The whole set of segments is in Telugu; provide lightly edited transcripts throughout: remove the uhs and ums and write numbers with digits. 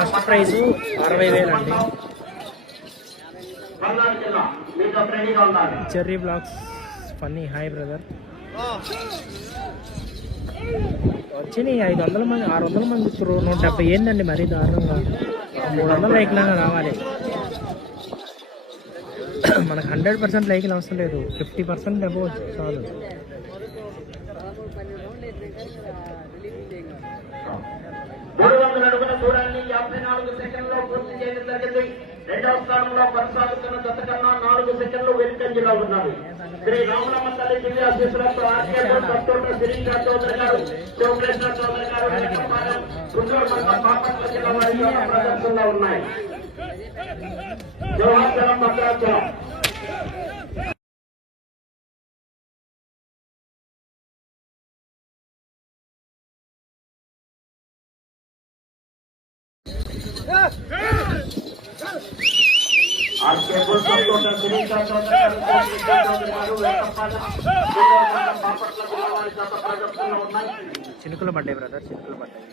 ఫస్ట్ ప్రైజ్ 60,000 అండి. Cherry blogs funny hi brother. వచ్చినాయి 500 మంది 600 మంది ఇప్పుడు 170 ఏందండి మరీ దారుణంగా. 300 లైక్లాగా రావాలి. మనకు 100% లైక్లు అవసరం లేదు, 50% అబోవ్ చాలు. దూరాన్ని 54 సెకండ్లో పూర్తి చేయడం జరిగింది. రెండవ స్థానంలో కొనసాగుతున్న జత కన్నా 4 సెకండ్లు వెనుకంజలో ఉన్నది. శ్రీ రామలమ్మ తల్లి దివ్య ఆశీస్సులతో శిరీష చౌదరి గారు, శివకృష్ణ చౌదరి గారు గుంటూరు మండలం బాపట్ల జిల్లా వారి ప్రదర్శనలో ఉన్నాయి. జవహర్లాల్ భద్రాచలం చినుకులు పడ్డాయి బ్రదర్, చినుకులు పడ్డాయి.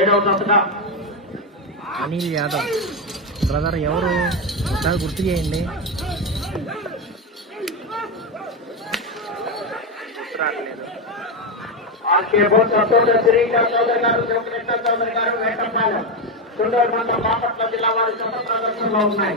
7వ దశగా అనిల్ యాదవ్ బ్రదర్ ఎవరు ఒకసారి గుర్తు చేయండి. రావట్లేదు. గుంటూరు మండలం బాపట్ల జిల్లా వారి జత ప్రదర్శనలో ఉన్నాయి.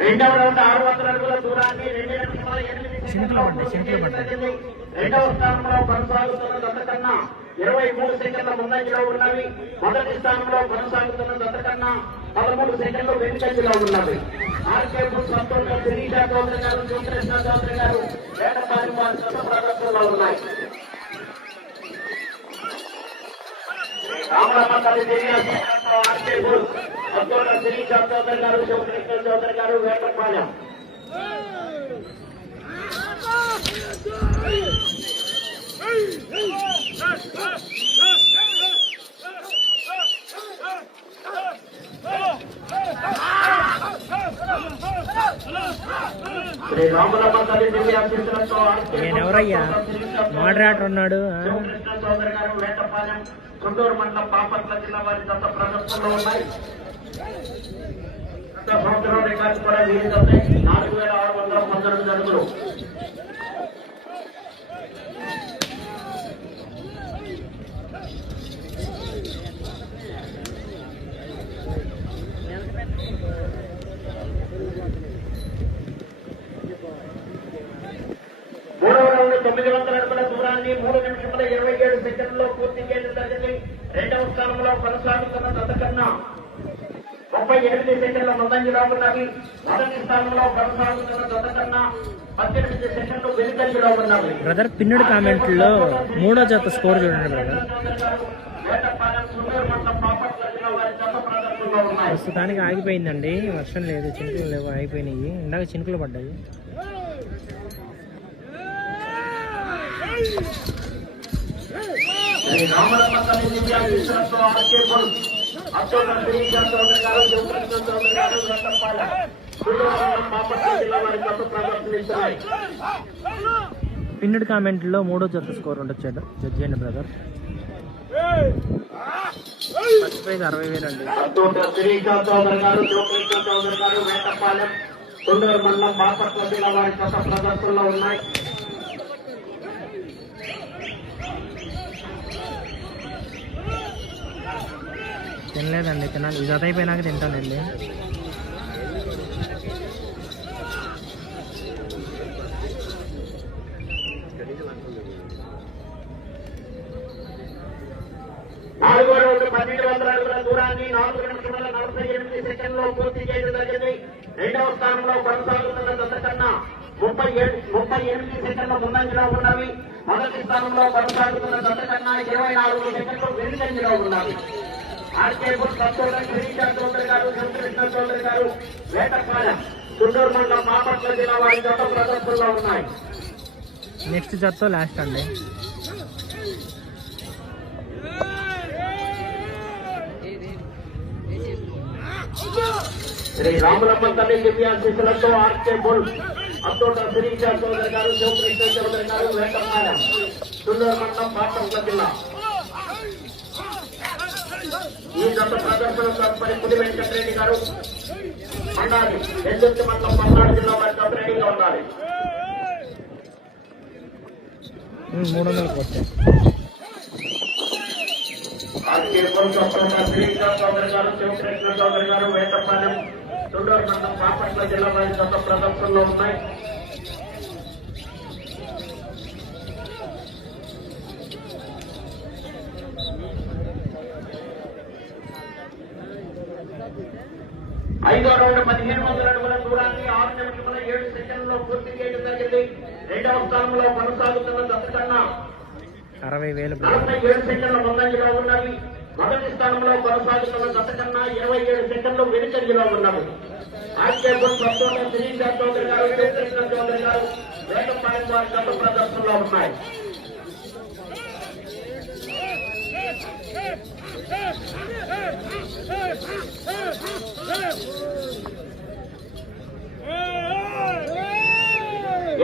రెండవ రౌండ్ 600 అడుగుల దూరాన్ని 2 నిమిషాల 8 సెకండ్లు. రెండవ స్థానంలో కొనసాగుతున్న జత కన్నా 23 సెకండ్ల ముందంజలో ఉన్నవి. మొదటి స్థానంలో కొనసాగుతున్న జత కన్నా 13 సెకండ్లు వెనుకంజలో ఉన్నవి. ఆర్కే బుల్ సంతోష శిరీష చౌదరి గారు, శివకృష్ణ చౌదరి గారు వేటపాలి వారి జత ప్రదర్శనలో ఉన్నాయి. రామలమ్మ తల్లి దివ్య ఆర్కే బుల్ సంతోష శిరీష చౌదరి గారు, శివకృష్ణ చౌదరి గారు వేటపాలెం. నేనెవరయ్యా మోడరేటర్ ఉన్నాడు. చౌదరి గారు వేటపాలెం గుంటూరు మండలం బాపట్ల జిల్లా వారి జత ప్రదర్శనలో ఉన్నాయి. సంవత్సరం రికార్డు కూడా వీరి జత 4,619 అడుగులు. మూడవ రౌండ్ 900 అడుగుల దూరాన్ని 3 నిమిషముల 27 సెకండ్లో పూర్తి చేయడం జరిగింది. రెండవ స్థానంలో కొనసాగుతున్న జత కన్నా 38 సెకండ్ల ముందంజలో ఉన్నవి. మొదటి స్థానంలో కొనసాగుతున్న జత కన్నా 18 సెకండ్లు వెనుకంజలో ఉన్నవి. బ్రదర్ పిన్నుడు కామెంట్లో 3వ జత స్కోర్ చూడండి బ్రదర్. ప్రస్తుతానికి ఆగిపోయిందండి, వర్షం లేదు, చినుకులు లేవు, ఆగిపోయినాయి. ఇందాక చినుకులు పడ్డాయి. పిన్నెడ్ కామెంట్లో 3వ జత స్కోర్ ఉండొచ్చు జడ్జ్ చేయండి బ్రదర్. ఫస్ట్ ప్రైజ్ 60,000 అండి. గుంటూరు మండలం బాపట్ల జిల్లా వారి జత ప్రదర్శనలో ఉన్నాయి. తినలేదండి, తినాలి. ఈ జత అయిపోయినాక తింటానండి. నాలుగో రౌండ్ 1200 అడుగుల దూరాన్ని 4 నిమిషముల 48 సెకండ్లో పూర్తి చేయడం జరిగింది. రెండవ స్థానంలో కొనసాగుతున్న జత కన్నా 38 సెకండ్ల ముందంజలో ఉన్నవి. మొదటి స్థానంలో కొనసాగుతున్న జత కన్నా 24 సెకండ్లు వెనుకంజలో ఉన్నవి. ఆర్కే బుల్ సత్తోట శ్రీశా చౌదరి గారు, శివకృష్ణ చౌదరి గారు, వేటపాలెం చుండూరు మండలం బాపట్ల జిల్లా వారి జత ప్రదర్శనలో ఉన్నాయి. నెక్స్ట్ జత లాస్ట్ అండి. శ్రీ రాములమ్మ తల్లి దివ్యాశీసులతో ఆర్కే బుల్ అత్తోట శ్రీశా చౌదరి గారు, శివకృష్ణ చౌదరి గారు, వేటపాలెం చుండూరు మండలం బాపట్ల జిల్లా. ఈ జత ప్రదర్శన తదుపరి పులి వెంకటరెడ్డి గారు మండాలి వెల్లుర్తి మండలం పల్నాడు జిల్లా వారి జత రెడీగా ఉండాలి. 300 వచ్చాయి. ఆర్కే బుల్ అత్తోట శ్రీశా చౌదరి గారు, శివకృష్ణ చౌదరి గారు, వేటపాలెం చుండూరు మండలం బాపట్ల జిల్లా వారి జత ప్రదర్శనలో ఉన్నాయి. ఐదో రౌండ్ 1500 అడుగుల దూరాన్ని 6 నిమిషముల 7 సెకండ్లలో పూర్తి చేయడం జరిగింది. రెండవ స్థానంలో కొనసాగుతున్న జత కన్నా 60,000 47 సెకండ్ల ముందంజలో ఉన్నవి. మొదటి స్థానంలో కొనసాగుతున్న జత కన్నా 27 సెకండ్లు వెనుకంజలో ఉన్నవి. ఆర్కే బుల్ సత్తోట శ్రీశా చౌదరి గారు, శివకృష్ణ చౌదరి గారు, వేటపాలెం వారి జత ప్రదర్శనలో ఉన్నాయి.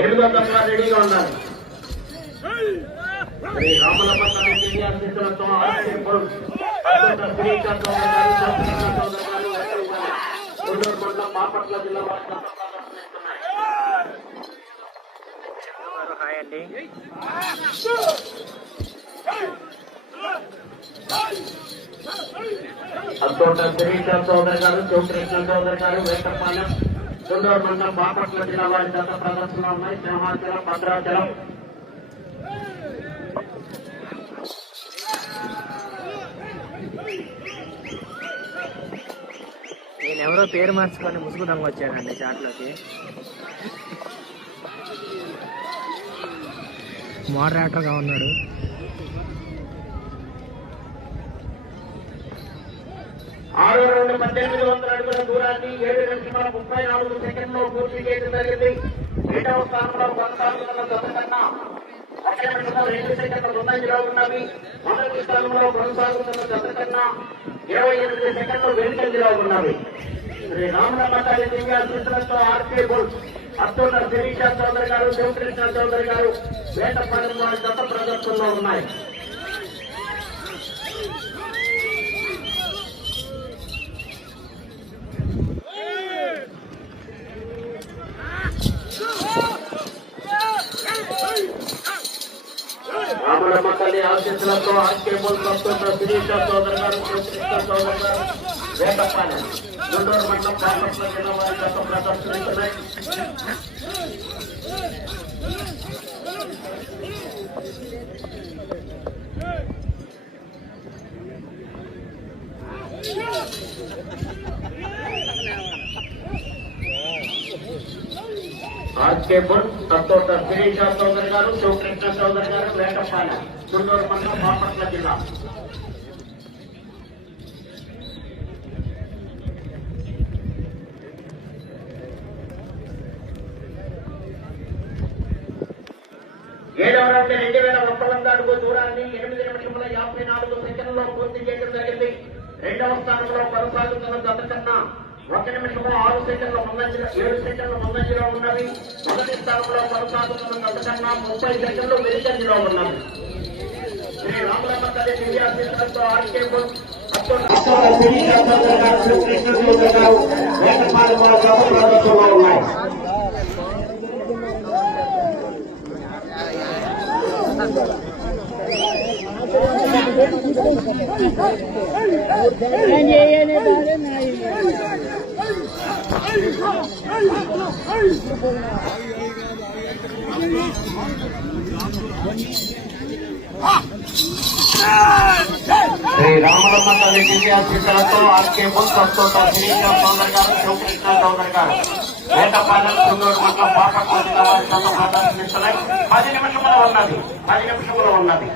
ఎనిమిదో దశ రెడీగా ఉండాలి. శ్రీ రాములమ్మ తల్లి దివ్యాశీసులతో ఆర్కే బుల్ అత్తోట శ్రీశా చౌదరి గారు, శివకృష్ణ చౌదరి గారు, వేటపాలెం చుండూరు మండలం బాపట్ల జిల్లా వారి జత ప్రదర్శనిస్తున్నాయి. హాయ్ అండి. అత్తోట శ్రీశా చౌదరి గారు, శివకృష్ణ చౌదరి గారు, వేటపాలెం చుండూరు మండలం బాపట్ల జిల్లా వారి జత ప్రదర్శనలో ఉన్నాయి. సింహాచలం, భద్రాచలం నేను ఎవరో పేరు మార్చుకొని ముసుగు దొంగ వచ్చానండి చాట్లోకి. మోడరేటర్గా ఉన్నాడు. ఆరో రౌండ్ 1800 అడుగుల దూరాన్ని 7 నిమిషముల 34 సెకండ్లో పూర్తి చేయడం జరిగింది. రెండవ స్థానంలో కొనసాగుతున్న జత కన్నా 1 నిమిషం 2 సెకండ్ల ముందంజలో ఉన్నవి. మొదటి స్థానంలో కొనసాగుతున్న జత కన్నా 28 సెకండ్లు వెనుకంజలో ఉన్నవి. శ్రీ రామలమ్మ తల్లి దివ్యాశీసులతో ఆర్కే బుల్ అత్తోట శ్రీశా చౌదరి గారు, శివకృష్ణ చౌదరి గారు, వేటపాలెం వారి జత ప్రదర్శనలో ఉన్నాయి. రామలమ్మ తల్లి ఆశీస్సులతో ఆర్కే బుల్ అత్తోట శ్రీశా చౌదరి గారు, శివకృష్ణ చౌదరి గారు, వేటపాలెం చుండూరు మండలం బాపట్ల జిల్లా వారి జత ప్రదర్శనిస్తున్నాయి. ఆర్కే బుల్ అత్తోట శ్రీశా చౌదరి గారు, శివకృష్ణ చౌదరి గారు, వేటపాలెం చుండూరు మండలం బాపట్ల జిల్లా. ఏడవ రౌండ్ 2100 అడుగు దూరాన్ని 8 నిమిషముల 54 సెకండ్లలో పూర్తి చేయడం జరిగింది. రెండవ స్థానంలో కొనసాగుతున్న జత కన్నా 1 నిమిషము 6 సెకండ్ల ముందంజలో 7 సెకండ్ల ముందంజలో ఉన్నవి. మొదటి స్థానంలో కొనసాగుతున్న జత కన్నా 30 సెకండ్లు వెనుకంజలో ఉన్నవి. శ్రీ రామలమ్మ తల్లి దివ్యాశీసులతో ఆర్కే బుల్ అత్తోట శ్రీశా చౌదరి గారు, శివకృష్ణ చౌదరి గారు, వేటపాలెం వారి జత ప్రదర్శనలో ఉన్నాయి. శ్రీ రామలమ్మ తల్లి దివ్యాశీసులతో ఆర్కే బుల్ అత్తోట శ్రీశా చౌదరి గారు, శివకృష్ణ చౌదరి గారు, వేటపాలెం చుండూరు మండలం బాపట్ల జిల్లా వారి జత ప్రదర్శనిస్తున్నాయి. 10 నిమిషములు ఉన్నది. 10 నిమిషములు ఉన్నది.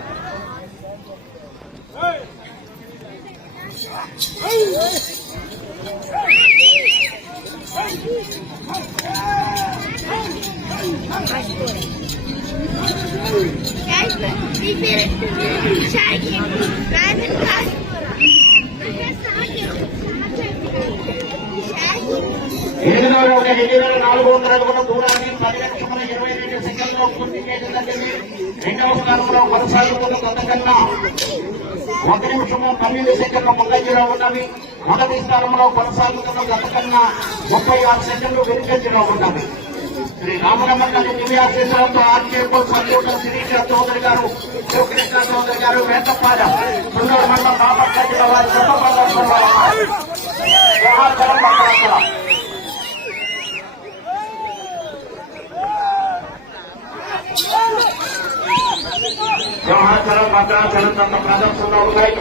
దూరాన్ని 10,22 సెకండ్లో పూర్తి చేయడం జరిగింది. రెండవ స్థానంలో కొనసాగుతున్న గతకన్నా 1 నిమిషము 12 సెకండ్ల ముందంజలో ఉన్నవి. మొదటి స్థానంలో కొనసాగుతున్న గతకన్నా 36 సెకండ్లు వెనుకంజలో ఉన్నవి. శ్రీ రామరమణి దివ్యాశీస్సులతో ఆర్కేపూర్ సంపూర్ణ శిరీష చౌదరి గారు, శివకృష్ణ చౌదరి గారు, వేటపాల సుందర మండలం బాపట్ల జిల్లా వారి సింహాచలం భద్రాచలం తమ ప్రదర్శనలో ఉన్నాయి.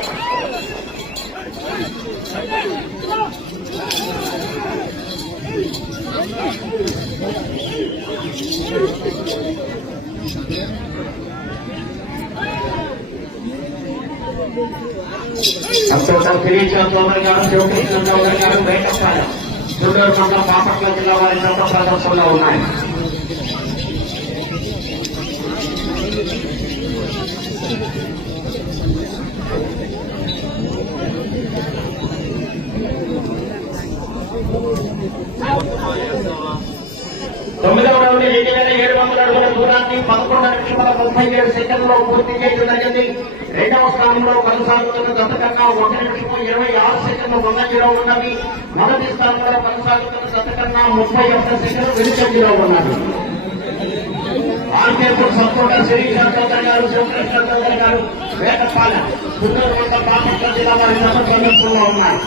శిరీష చౌదరి గారు, శివకృష్ణ చౌదరి గారు, వేటపాల సుందర మండలం బాపట్ల జిల్లా వారి తమ ప్రదర్శనలో ఉన్నాయి. తొమ్మిదవ రౌండ్ 2,700 అడుగుల దూరాన్ని 11 నిమిషముల 37 సెకండ్లో పూర్తి చేయడం జరిగింది. రెండవ స్థానంలో కొనసాగుతున్న గతకన్నా 1 నిమిషము 26 సెకండ్లు ముందంజలో ఉన్నవి. మొదటి స్థానంలో కొనసాగుతున్న గతకన్నా 31 సెకండ్లు వెనుకంజలో ఉన్నవి. ఆర్కేపూర్ సంపూర్ణ శిరీష చౌదరి గారు, శివకృష్ణ చౌదరి గారు, వేటపాల సుందర మండలం బాపట్ల జిల్లా వారి ప్రదర్శనలో ఉన్నారు.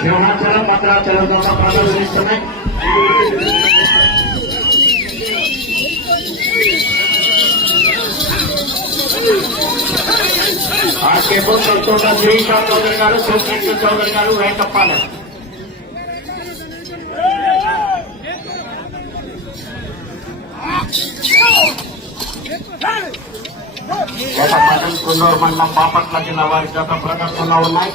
సింహాచలం భద్రాచలం తమ ప్రదర్శిస్తున్నాయి. ఆర్కేపూర్ సంపూర్ణ శిరీష చౌదరి గారు, శివకృష్ణ చౌదరి గారు, వేటపాల కొన్నూరు మండలం బాపట్ల జిల్లా వారి గత ప్రదర్శనలో ఉన్నాయి.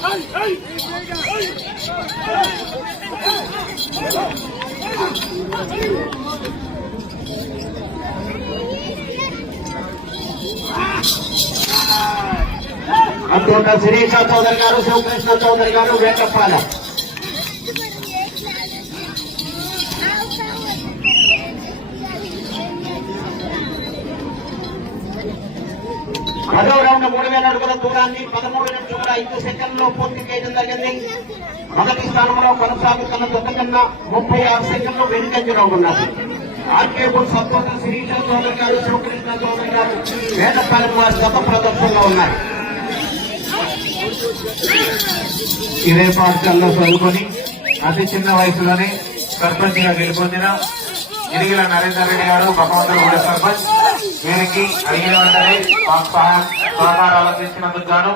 అత్యంత శిరీష చౌదరి గారు, శివకృష్ణ చౌదరి గారు, వేటపాల పదో రౌండ్ 3,000 అడుగుల దూరాన్ని 13 నిమిషముల 5 సెకండ్లో పూర్తి చేయడం జరిగింది. మొదటి స్థానంలో కొనసాగుతున్న గతకన్నా 36 సెకండ్లు వెనుకంజలో ఉన్నారు. ఆర్కేపూర్ సంపూర్ణ శిరీష చౌదరి గారు, శివకృష్ణ చౌదరి గారు, వేటపాలెం వారి గత ప్రదర్శనలో ఉన్నాయి. ఇదే పాఠశాలలో చదువుకొని అతి చిన్న వయసులోనే సర్పంచ్ గా గెలుపొందిన ఇరిగిల నరేందర్ రెడ్డి గారు, బొమ్మవంతుల సర్పంచ్, వీరికి అడిగిన వెంటనే సహకారాలు అందించినందుకు గాను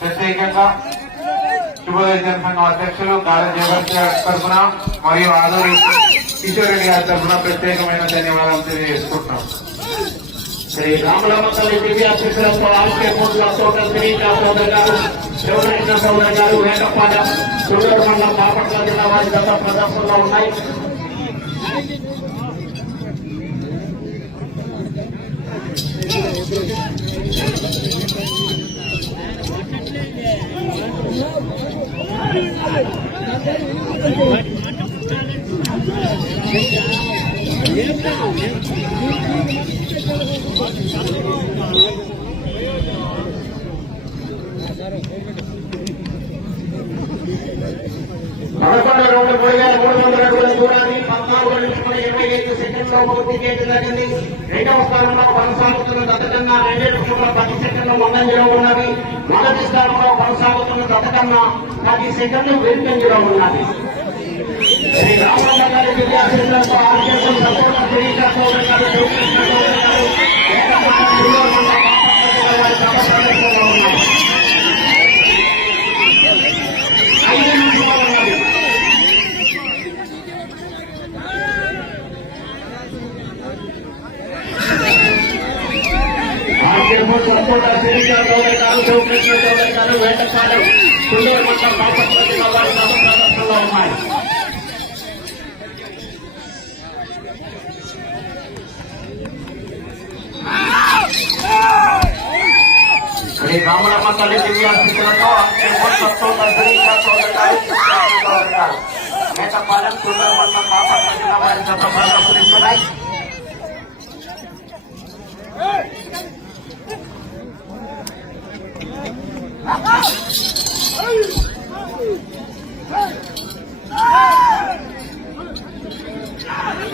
ప్రత్యేకంగా శుభోదయ సంఘం అధ్యక్షులు గాలి జయవర్తి గారి తరఫున మరియు ఆదూరి కిషోర్ రెడ్డి గారి తరఫున ప్రత్యేకమైన ధన్యవాదాలు తెలియజేసుకుంటున్నాం. శ్రీ రామలమ్మ దివ్యాశీస్సులతో ఆర్కేపూర్ తోట శిరీష చౌదరి గారు, శివకృష్ణ చౌదరి గారు, వేటపాల సుందర మండలం బాపట్ల జిల్లా వారి గత ప్రదర్శనలో ఉన్నాయి. పదకొండు రౌండ్ 3,300 అడుగుల దూరాన్ని 14 నిమిషముల 25 సెకండ్లో పూర్తి చేయడం జరిగింది. రెండవ స్థానంలో కొనసాగుతున్న గతకన్నా 2 నిమిషముల 10 సెకండ్లు ముందంజలో ఉన్నవి. మొదటి స్థానంలో కొనసాగుతున్న గతకన్నా 10 సెకండ్లు వెనుకంజలో ఉన్నవి. శ్రీ రామలమ్మ గారి విద్యార్థులతో ఆర్కేపూర్ సంపూర్ణ శిరీష చౌదరి గారు, శివకృష్ణ చౌదరి గారు, వేటపాల సుందర మండలం బాపట్ల జిల్లా వారి గత ప్రదర్శనలో ఉన్నాయి. 5 నిమిషాలు ఉన్నవి. గారు శివకృష్ణ చౌదరి గారు వేటపాలెం కుండూరు మండలం బాపట్ల జిల్లా వారి ప్రదర్శనలో ఉన్నాయి. శ్రీ రామలమ్మ తల్లి దివ్యాశిస్తులతో వేటపాలెం కుండూరు మండలం బాపట్ల జిల్లా వారి ప్రదర్శనిస్తున్నాయి.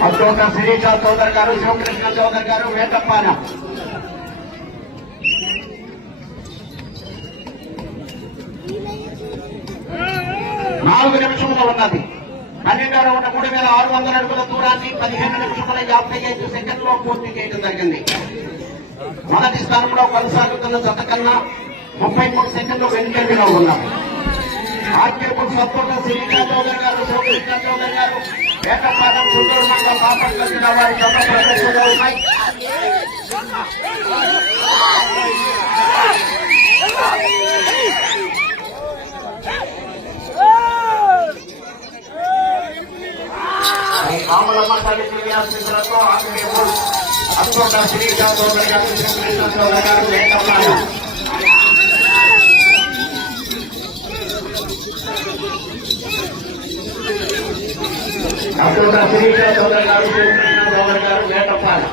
అశోక శిరీష చౌదరి గారు శివకృష్ణ చౌదరి గారు వేటపాలెం. నాలుగు నిమిషంలో ఉన్నది. 12వ రౌండ్ 3600 అడుగుల దూరాన్ని 15 నిమిషముల 55 సెకండ్లో పూర్తి చేయడం జరిగింది. మొదటి స్థానంలో కొనసాగుతున్న జత కన్నా 33 సెకండ్లు వెనుకంజలో ఉన్నారు. ఆర్కేపూర్ సత్తోట శిరీష చౌదరి గారు శివకృష్ణ చౌదరి గారు వేటపాలెం కుండూరు మండలం బాపట్ల జిల్లా వారి జత ప్రదర్శనలో ఉన్నాయి. రామలమ్మ తల్లి దివ్యాశిస్తులతో ఆర్కేపూర్ అశోక శిరీష చౌదరి గారు శివకృష్ణ చౌదరి గారు వేటపాలెం. అశోక శిరీష చౌదరి గారు శివకృష్ణ చౌదరి గారు వేటపాలెం.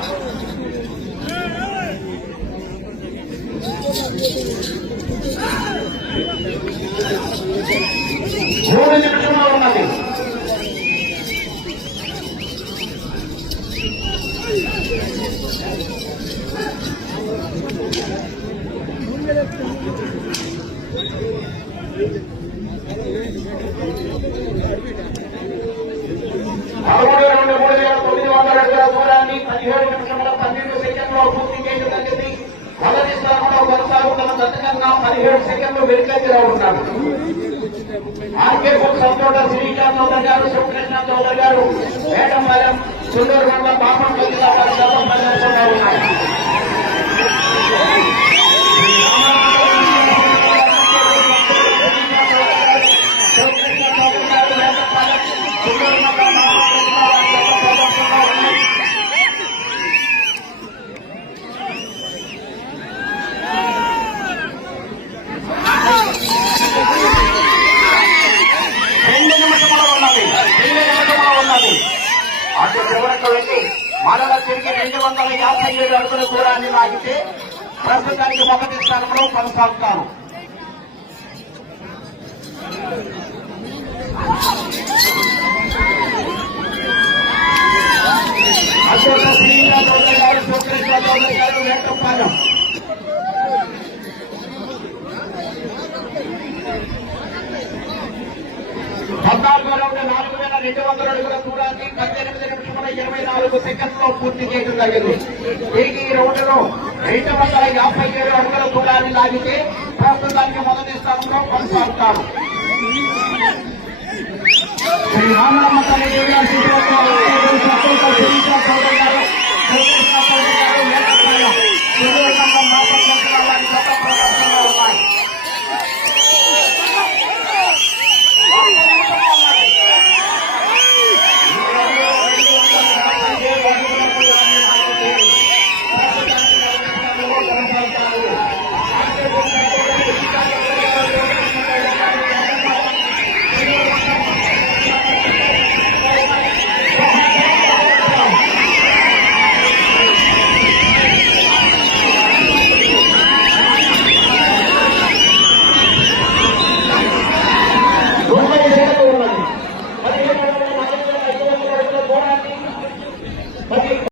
3 నిమిషంలో ఉన్నది. దూరాన్ని 17 నిమిషముల 12 సెకండ్లో పూర్తి చేయడం జరిగింది. మొదటి స్థానంలో కొనసాగుతున్న జత కన్నా 17 సెకండ్లు వెనుకంజలో ఉన్నారు. ఆర్కేపూర్ సత్తోట శిరీష చౌదరి గారు శివకృష్ణ చౌదరి గారు వేటపాలెం కుండూరు మండలం బాపట్ల జిల్లా వారి జత ప్రదర్శనలో ఉన్నారు. అటు చివరకు వెళ్ళి మరల తిరిగి 257 అడుగుల దూరాన్ని లాగితే ప్రస్తుతానికి మొదటి స్థానంలో కొనసాగుతారు. అశోక శ్రీనివాస చౌదరి గారు శివకృష్ణ చౌదరి గారు వేటపాలెం. పద్నాలుగో రౌండ్ 4200 అడుగుల దూరాన్ని 18 నిమిషముల 24 సెకండ్లో పూర్తి చేయడం జరిగింది. తిరిగి ఈ రౌండ్ లో 257 అడుగుల దూరాన్ని లాగితే ప్రస్తుతానికి మొదటి స్థానంలో కొనసాగుతారు. శ్రీ రామలమ్మ తల్లి దివ్యాశిస్తులతో